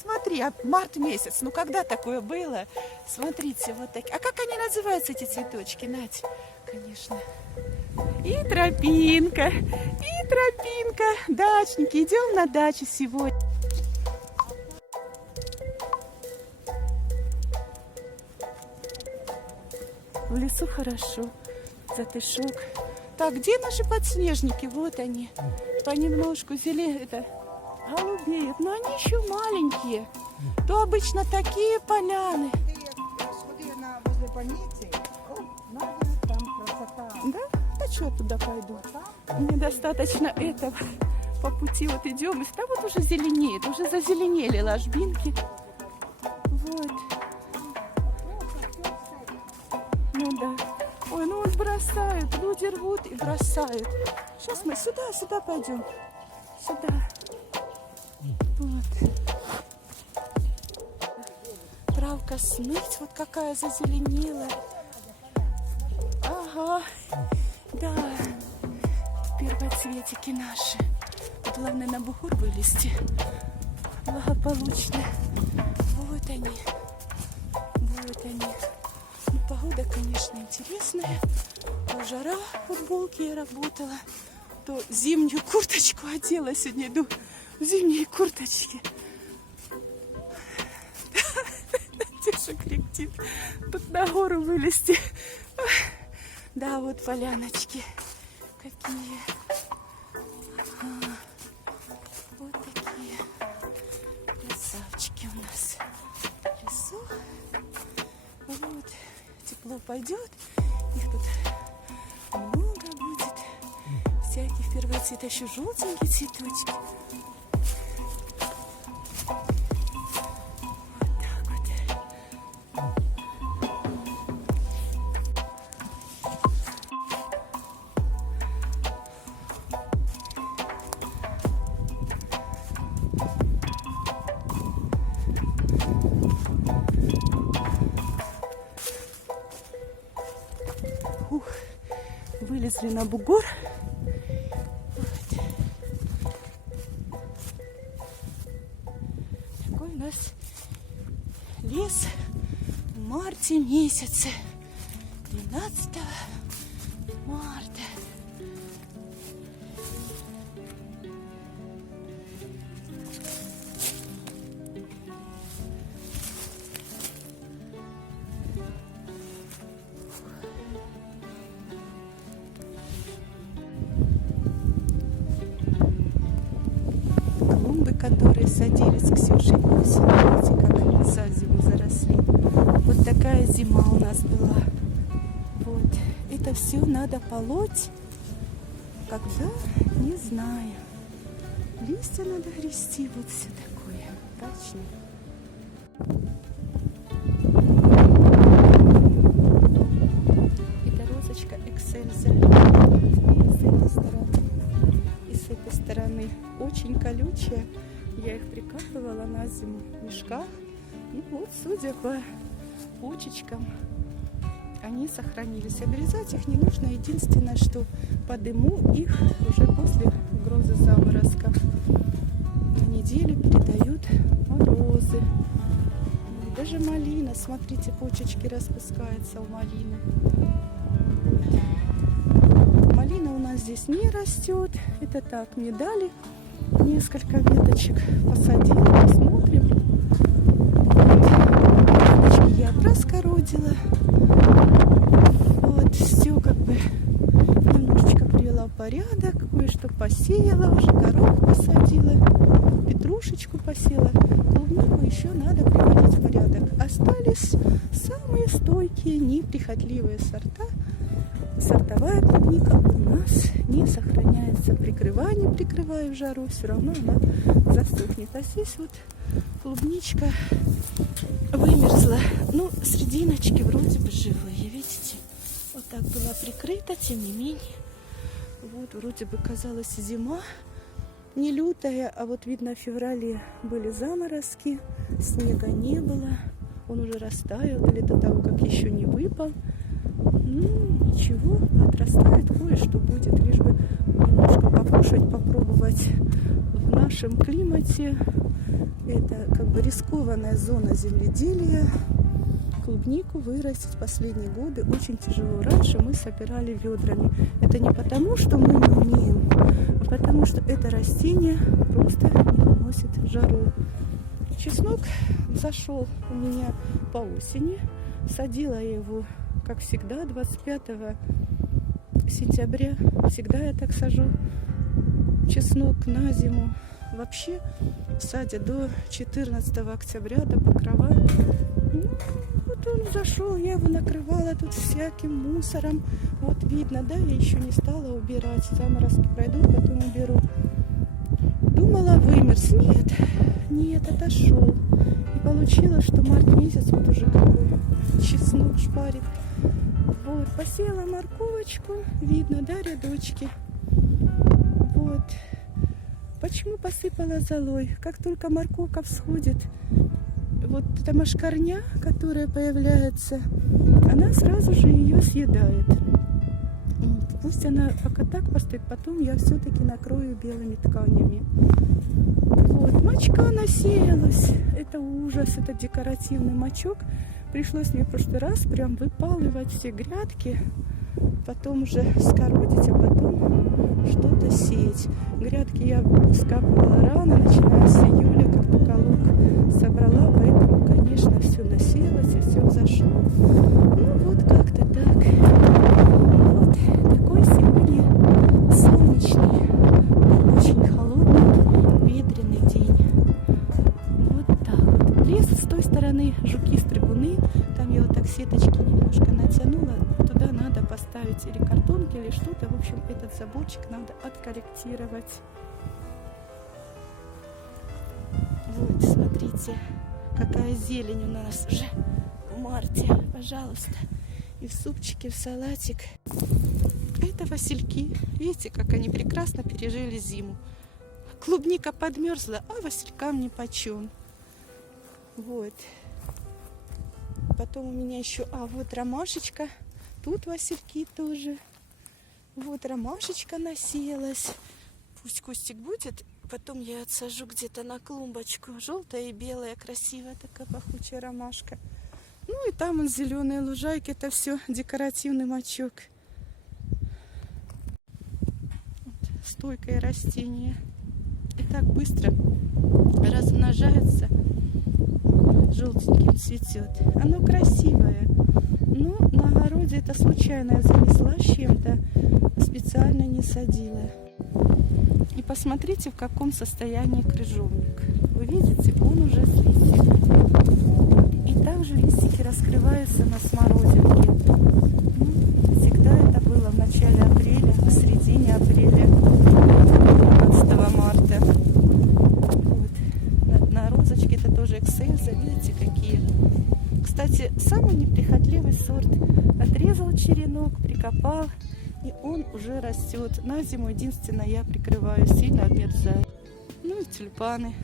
смотри, март месяц, ну когда такое было? Смотрите, вот такие. А как они называются, эти цветочки, Надь? Конечно. И тропинка, дачники, идем на дачу сегодня. В лесу хорошо, затышок. Так, где наши подснежники? Вот они, понемножку это, голубеют, но они еще маленькие. То обычно такие поляны. Сходи возле больницы, наверное, там красота. Да? Да что я туда пойду? Мне достаточно этого. По пути вот идем, и там вот уже зеленеет, уже зазеленели ложбинки. Вот. Ну да. Ой, ну вот бросают, люди рвут и бросают. Сейчас мы сюда пойдем. Сюда. Вот. Травка смыть, вот какая зазеленела. Ага. Да. Первоцветики наши. Главное на бугор вылезти. Благополучно. Вот они. Вот они. Ну, погода, конечно, интересная. То жара, в футболке я работала, то зимнюю курточку одела. Сегодня иду в зимней курточке. Тише кряхтит. Тут на гору вылезти. Да, вот поляночки. Какие. Ага. Вот такие красавчики у нас в лесу. Вот. Тепло пойдет. Их тут много будет. Всяких первоцветов. Еще желтенькие цветочки. Вот так вот. Вылезли на бугор. Вот. Такой у нас лес в марте месяце. 12 марта. Которые садились с Ксюшей осенью. Видите, как за зиму заросли. Вот такая зима у нас была. Вот. Это все надо полоть. Когда? Не знаю. Листья надо грести. Вот все такое. Точно. Это розочка Эксельза. С этой стороны. И с этой стороны. Очень колючая. Я их прикапывала на зиму в мешках. И вот, судя по почечкам, они сохранились. Обрезать их не нужно. Единственное, что подыму их уже после угрозы заморозка. На неделю передают морозы. И даже малина. Смотрите, почечки распускаются у малины. Вот. Малина у нас здесь не растет. Это так, мне дали. Несколько веточек посадила, посмотрим. Веточки я проскородила. Вот, все как бы немножечко привела в порядок. Кое-что посеяла, уже горох посадила, петрушечку посеяла. Клубнику еще надо приводить в порядок. Остались самые стойкие, неприхотливые сорта. Сортовая клубника у нас не сохраняется. Прикрываю в жару, все равно она засохнет. А здесь вот клубничка вымерзла. Ну, срединочки вроде бы живые, видите? Вот так была прикрыта, тем не менее. Вот, вроде бы казалось зима. Не лютая, а вот видно в феврале были заморозки, снега не было. Он уже растаял, или до того, как еще не выпал. Ну, ничего, отрастает, кое-что будет, лишь бы немножко покушать, попробовать в нашем климате. Это как бы рискованная зона земледелия. Клубнику вырастить последние годы очень тяжело. Раньше мы собирали ведрами. Это не потому, что мы не умеем, а потому что это растение просто не выносит жару. Чеснок зашел у меня по осени. Садила я его, как всегда, 25 сентября. Всегда я так сажу чеснок на зиму. Вообще садят до 14 октября, до покрова. Ну, вот он зашел, я его накрывала тут всяким мусором. Вот видно, да, я еще не стала убирать. Заморозки пройдут, потом уберу. Думала, вымерз. Нет, отошел. И получилось, что март месяц, вот уже какой чеснок шпарит. Вот, посеяла морковочку. Видно, да, рядочки. Вот. Почему посыпала золой? Как только морковка всходит, вот эта мошкарня, которая появляется, она сразу же ее съедает. Пусть она пока так постоит, потом я все-таки накрою белыми тканями. Вот, мочка насеялась. Это ужас, это декоративный мочок. Пришлось мне в прошлый раз прям выпалывать все грядки, потом уже скородить, а потом что-то сеять. Грядки я скапывала рано, начиная с июля, как только лук собрала, поэтому, конечно, все насеялось и все взошло. Ну вот как-то так. Вот такой сегодня солнечный, очень холодный, ветреный день. Вот так вот. Лес с той стороны, жуки-стригуны, там я вот так сеточки немножко натянула, туда надо поставить или картонки, или что-то. В общем, этот заборчик надо откорректировать. Вот, смотрите, какая зелень у нас уже в марте. Пожалуйста. И в супчике, в салатик. Это васильки. Видите, как они прекрасно пережили зиму. Клубника подмерзла, а василькам нипочем. Вот. Потом у меня еще, вот ромашечка. Тут васильки тоже. Вот ромашечка насеялась. Пусть кустик будет. Потом я отсажу где-то на клумбочку. Желтая и белая, красивая такая пахучая ромашка. Ну и там зеленые лужайки. Это все декоративный мочок. Вот, стойкое растение. И так быстро размножается. Желтеньким цветет. Оно красивое. Но на огороде это случайно я занесла с чем-то. Специально не садила. И посмотрите, в каком состоянии крыжовник. Вы видите, он уже с листьями. И также листики раскрываются на смородинке. Ну, всегда это было в начале апреля, в середине апреля, 15 марта. Вот. На розочке это тоже эксельза, видите, какие. Кстати, самый неприхотливый сорт. Отрезал черенок, прикопал. И он уже растет. На зиму единственное я прикрываю, сильно обмерзает. Ну и тюльпаны.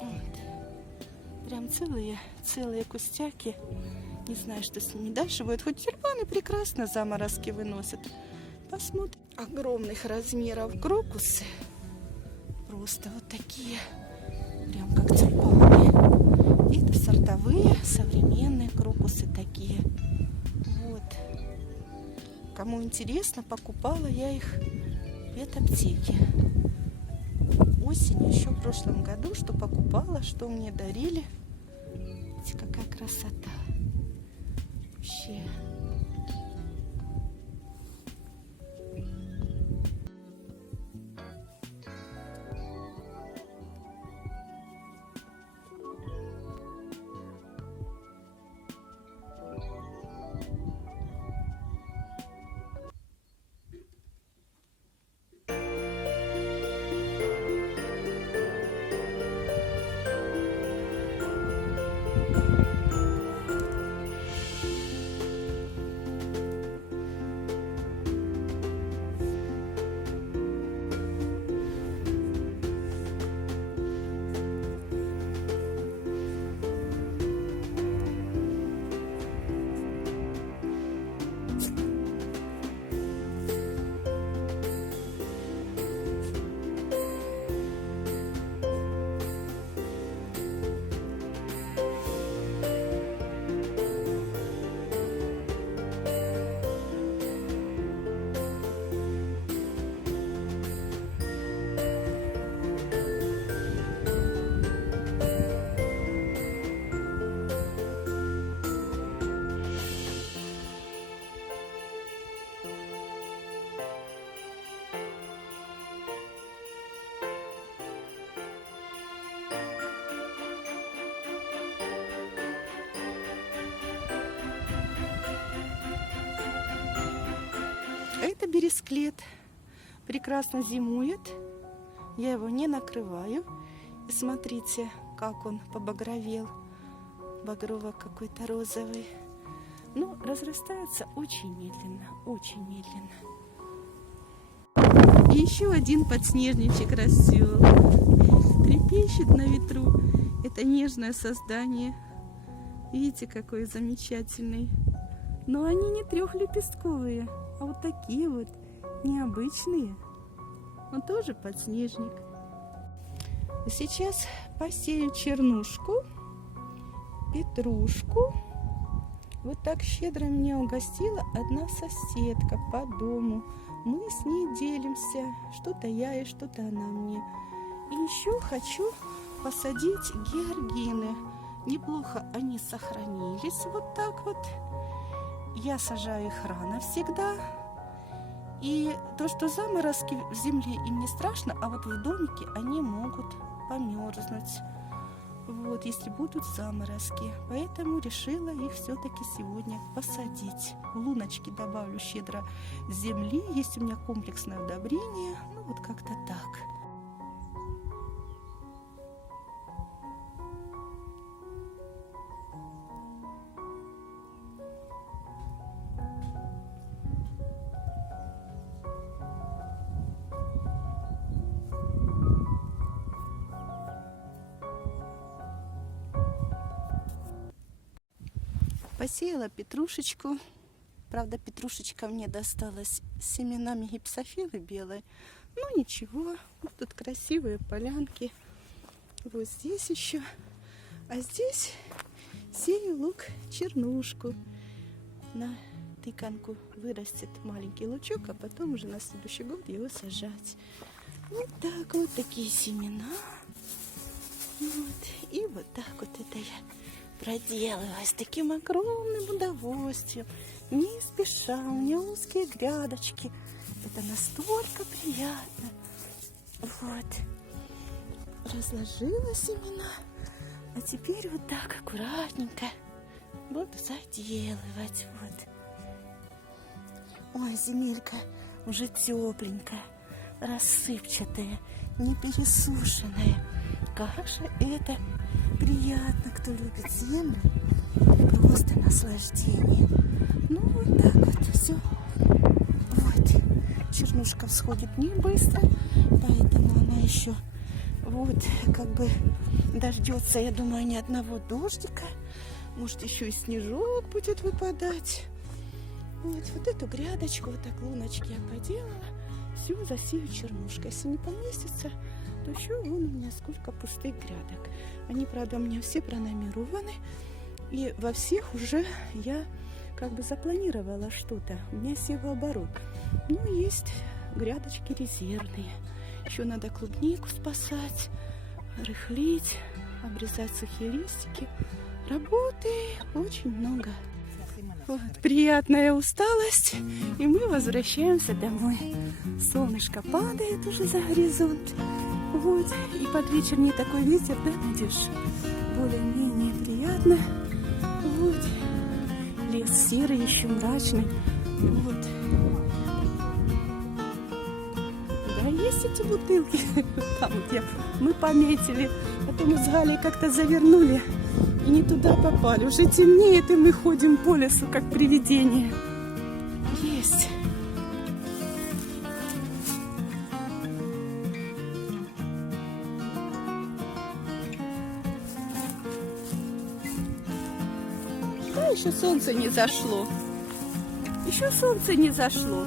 Вот. Прям целые кустяки. Не знаю, что с ними дальше будет. Хоть тюльпаны прекрасно заморозки выносят. Посмотрим. Огромных размеров крокусы. Просто вот такие. Прям как тюльпаны. Это сортовые, современные крокусы такие. Вот. Кому интересно, покупала я их в ветаптеке. Осенью, еще в прошлом году, что покупала, что мне дарили. Видите, какая красота. Вообще. бересклет прекрасно зимует. Я его не накрываю. И смотрите, как он побагровел. Багрово какой-то розовый. Но разрастается очень медленно, очень медленно. И еще один подснежничек расцвел. Трепещет на ветру. Это нежное создание. Видите, какой замечательный. Но они не трехлепестковые, а вот такие вот необычные. Он тоже подснежник. Сейчас посею чернушку, петрушку. Вот так щедро меня угостила одна соседка по дому. Мы с ней делимся. Что-то я и что-то она мне. И еще хочу посадить георгины. Неплохо они сохранились вот так вот. Я сажаю их рано всегда. И то, что заморозки в земле им не страшно, а вот в домике они могут померзнуть. Вот, если будут заморозки. Поэтому решила их все-таки сегодня посадить. Луночки добавлю щедро земли. Есть у меня комплексное удобрение. Ну, вот как-то так. Посеяла петрушечку. Правда, петрушечка мне досталась с семенами гипсофилы белой. Ну ничего, вот тут красивые полянки. Вот здесь еще. А здесь сею лук чернушку. На тыканку вырастет маленький лучок, а потом уже на следующий год его сажать. Вот так вот такие семена. Вот. И вот так вот это я проделываю с таким огромным удовольствием, не спеша. У меня узкие грядочки. Это настолько приятно. Вот. Разложила семена. А теперь вот так аккуратненько буду заделывать. Вот. Ой, земелька уже тепленькая, рассыпчатая, не пересушенная. Как же это приятно, кто любит землю. Просто наслаждение. Ну, вот так вот все. Вот. Чернушка всходит не быстро, поэтому она еще вот как бы дождется, я думаю, ни одного дождика. Может, еще и снежок будет выпадать. Вот эту грядочку, вот так луночки я поделала. Все засею чернушкой. Если не поместится, то еще вон у меня сколько пустых грядок. Они, правда, у меня все пронумерованы. И во всех уже я как бы запланировала что-то. У меня севооборот. Ну, есть грядочки резервные. Еще надо клубнику спасать, рыхлить, обрезать сухие листики. Работы очень много. Вот, приятная усталость. И мы возвращаемся домой. Солнышко падает уже за горизонт. Вот. И под вечер не такой ветер, да, идешь? Более-менее приятно. Вот. Лес серый, еще мрачный. Вот. Да, есть эти бутылки. Там вот мы пометили. Потом мы с Галей как-то завернули. И не туда попали. Уже темнеет, и мы ходим по лесу, как привидения. Есть. Да, еще солнце не зашло. Еще солнце не зашло.